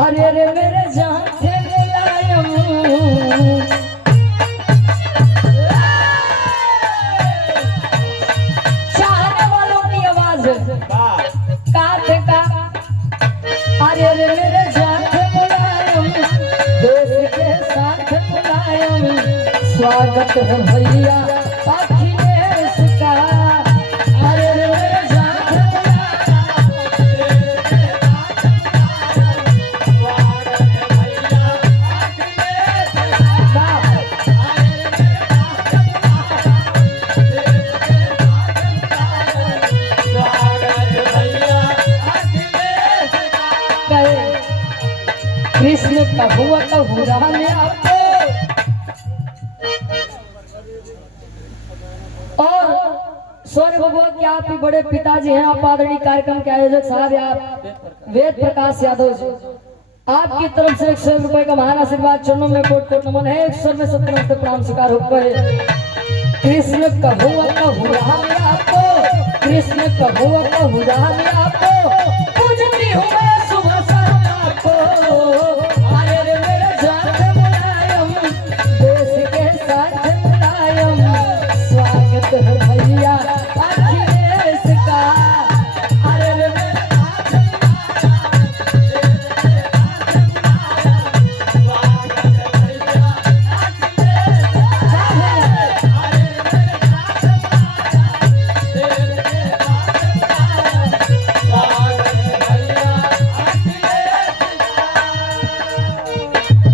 अरे रे मेरे जान थे मुलायम चाहने वालों की आवाज काते का। अरे रे मेरे जान थे मुलायम देश के साथ मुलायम स्वागत है भैया अखिलेश का। अरे रे मेरे जान थे कृष्ण कहुआ कहूरा में आपको और सौर्य बबुआ के आप ही बड़े पिताजी हैं। आप आदरणीय कार्यक्रम के आयोजक साहब आप वेद प्रकाश यादव जी, आपकी तरफ से 100 रुपए का महान आशीर्वाद चरणों में कोट कोट नमन है। 100 में 70 नमस्ते प्रणाम स्वीकार होकर कृष्ण कहुआ कहूरा में आपको, कृष्ण कहुआ कहूरा में आपको पूजती हूँ मैं सुबह शाम आपको। भैया अखिलेश का। अरे रे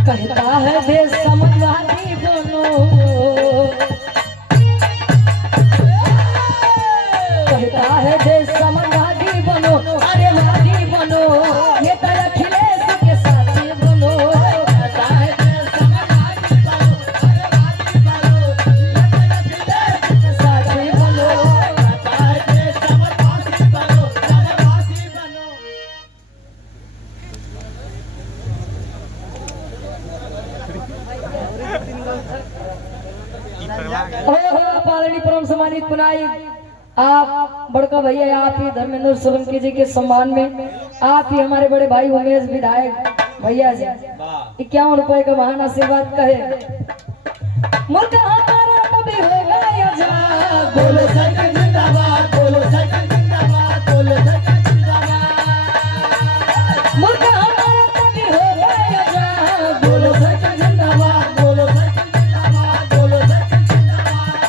कहता है देश समाजवादी बनो, कहता है देश समाजवादी बनो, अरे वादी बनो ये तो अखिलेश के साथी बनो। कहता है देश समाजवादी बनो, अरे वादी बनो ये तो अखिलेश के साथी बनो। कहता है देश समाजवादी बनो, अरे वादी बनो। पालनी परम सम्मानित पुनाई आप बड़का भैया, आप ही धर्मेंद्र सोलंकी जी के सम्मान में आप ही हमारे बड़े भाई उमेश विधायक भैया जी 51 रुपए का महान आशीर्वाद कहे। मुल्क हमारा तभी होगा आजाद, बोलो सरकार जिंदाबाद, बोलो सरकार जिंदाबाद, बोलो सरकार जिंदाबाद। मुल्क हमारा तभी होगा आजाद, बोलो सरकार जिंदाबाद, बोलो सरकार जिंदाबाद, बोलो सरकार जिंदाबाद।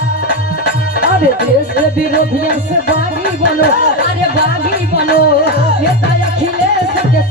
अरे देश के विरोधियों से बागी बनो, अरे बागी बनो नेता अखिलेश के